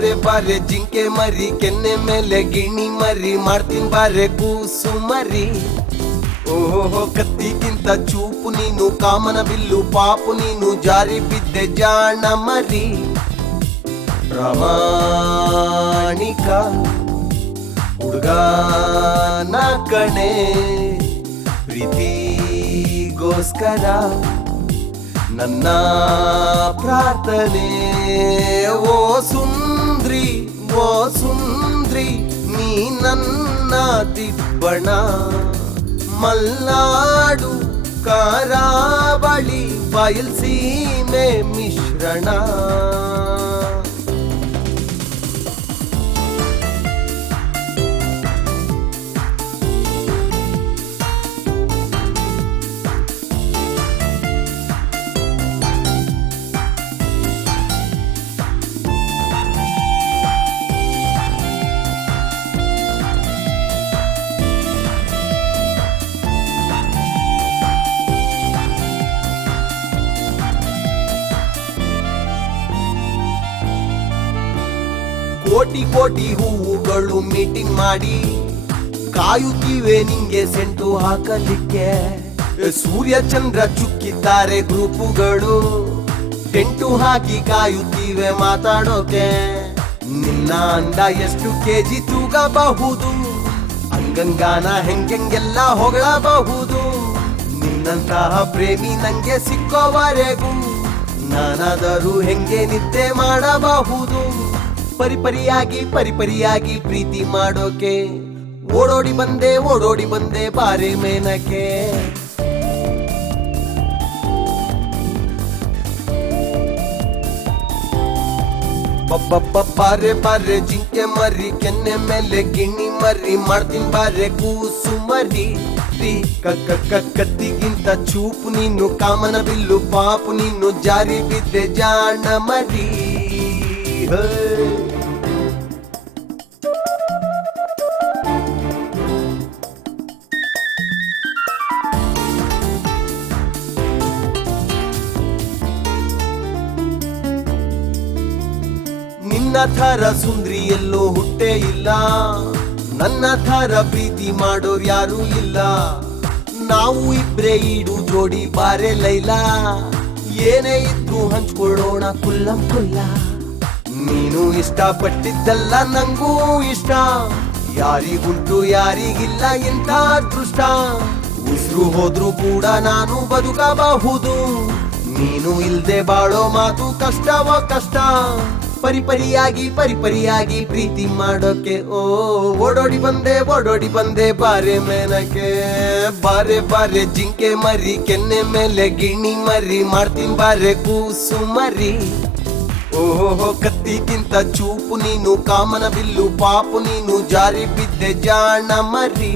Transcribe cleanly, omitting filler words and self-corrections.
ಬಾರೆ ಬಾರೆ ಜಿಂಕೆ ಮರಿ ಕೆನ್ನೆ ಮೇಲೆ ಗಿಣಿ ಮರಿ ಮಾಡ್ತೀನಿ ಬಾರೆ ಕೂಸು ಮರಿ. ಓಹೋ ಕತ್ತಿಗಿಂತ ಚೂಪು ನೀನು ಕಾಮನ ಬಿಲ್ಲು ಪಾಪು ನೀನು ಜಾರಿ ಬಿದ್ದೆ ಜಾಣ ಮರಿ. ಪ್ರಾಮಾಣಿಕ ಹುಡುಗನ ಕಣೆ ಪ್ರೀತಿಗೋಸ್ಕರ ನನ್ನ ಪ್ರಾರ್ಥನೆ. ಓ ಸುಂದ್ರಿ ಓ ಸುಂದ್ರಿ ನೀ ನನ್ನ ದಿಬ್ಬಣ ಮಲ್ನಾಡು ಕರಾವಳಿ ಬಯಲ್ಸೀಮೆ ಮಿಶ್ರಣ. ಕೋಟಿ ಕೋಟಿ ಹೂವುಗಳು ಮೀಟಿಂಗ್ ಮಾಡಿ ಕಾಯುತ್ತಿವೆ ನಿಂಗೆ ಸೆಂಟು ಹಾಕಲಿಕ್ಕೆ. ಸೂರ್ಯ ಚಂದ್ರ ಚುಕ್ಕಿದ್ದಾರೆ ಗ್ರೂಪುಗಳು ಟೆಂಟು ಹಾಕಿ ಕಾಯುತ್ತಿವೆ ಮಾತಾಡೋಕೆ. ನಿನ್ನ ಅಂದ ಎಷ್ಟು ಕೆಜಿ ತೂಗಬಹುದು ಅಂಗಂಗಾನ ಹೆಂಗೆಲ್ಲ ಹೊಗಳಬಹುದು. ನಿನ್ನಂತಹ ಪ್ರೇಮಿ ನಂಗೆ ಸಿಕ್ಕೋವರೆಗೂ ನಾನಾದರೂ ಹೆಂಗೆ ನಿದ್ದೆ ಮಾಡಬಹುದು. ಪರಿಪರಿಯಾಗಿ ಪ್ರೀತಿ ಮಾಡೋಕೆ ಓಡೋಡಿ ಬಂದೆ ಬಾರೆ ಮೇನಕೆ. ಬಾರೆ ಬಾರೆ ಜಿಂಕೆ ಮರಿ ಕೆನ್ನೆ ಮೇಲೆ ಗಿಣಿ ಮರಿ ಮಾಡ್ತೀನಿ ಬಾರೆ ಕೂಸು ಮರಿ. ಕತ್ತಿಗಿಂತ ಚೂಪು ನೀನು ಕಾಮನ ಬಿಲ್ಲು ಪಾಪು ನೀನು ಜಾರಿ ಬಿದ್ದೆ ಜಾಣ ಮರಿ. ನಿನ್ನ ಥರ ಸುಂದ್ರಿ ಎಲ್ಲೋ ಹುಟ್ಟೇ ಇಲ್ಲ, ನನ್ನ ಥರ ಪ್ರೀತಿ ಮಾಡೋರು ಯಾರೂ ಇಲ್ಲ. ನಾವು ಇಬ್ರೇ ಈಡು ಜೋಡಿ ಬಾರೆ ಲೈಲಾ, ಏನೇ ಇದ್ರು ಹಂಚ್ಕೊಳ್ಳೋಣ ಕುಲ್ಲಂ ಕುಲ್ಲ. ನೀನು ಇಷ್ಟಪಟ್ಟಿದ್ದಲ್ಲ ನಂಗೂ ಇಷ್ಟ, ಯಾರಿಗುಂಟು ಯಾರಿಗಿಲ್ಲ ಇಂಥ ಅದೃಷ್ಟ. ಉಸಿರು ಹೋದ್ರು ಕೂಡ ನಾನು ಬದುಕಬಹುದು, ನೀನು ಇಲ್ದೆ ಬಾಳೋ ಮಾತು ಕಷ್ಟವೋ ಕಷ್ಟ. ಪರಿಪರಿಯಾಗಿ ಪ್ರೀತಿ ಮಾಡೋಕೆ ಓಡೋಡಿ ಬಂದೆ ಬಾರೆ ಮೇನಕೆ. ಬಾರೆ ಬಾರೆ ಜಿಂಕೆ ಮರಿ ಕೆನ್ನೆ ಮೇಲೆ ಗಿಣಿ ಮರಿ ಮಾಡ್ತೀನಿ ಬಾರೆ ಕೂಸು ಮರಿ. ಓಹೋ ಕತ್ತಿಗಿಂತ ಚೂಪು ನೀನು ಕಾಮನ ಬಿಲ್ಲು ಪಾಪು ನೀನು ಜಾರಿ ಬಿದ್ದೆ ಜಾಣ ಮರಿ.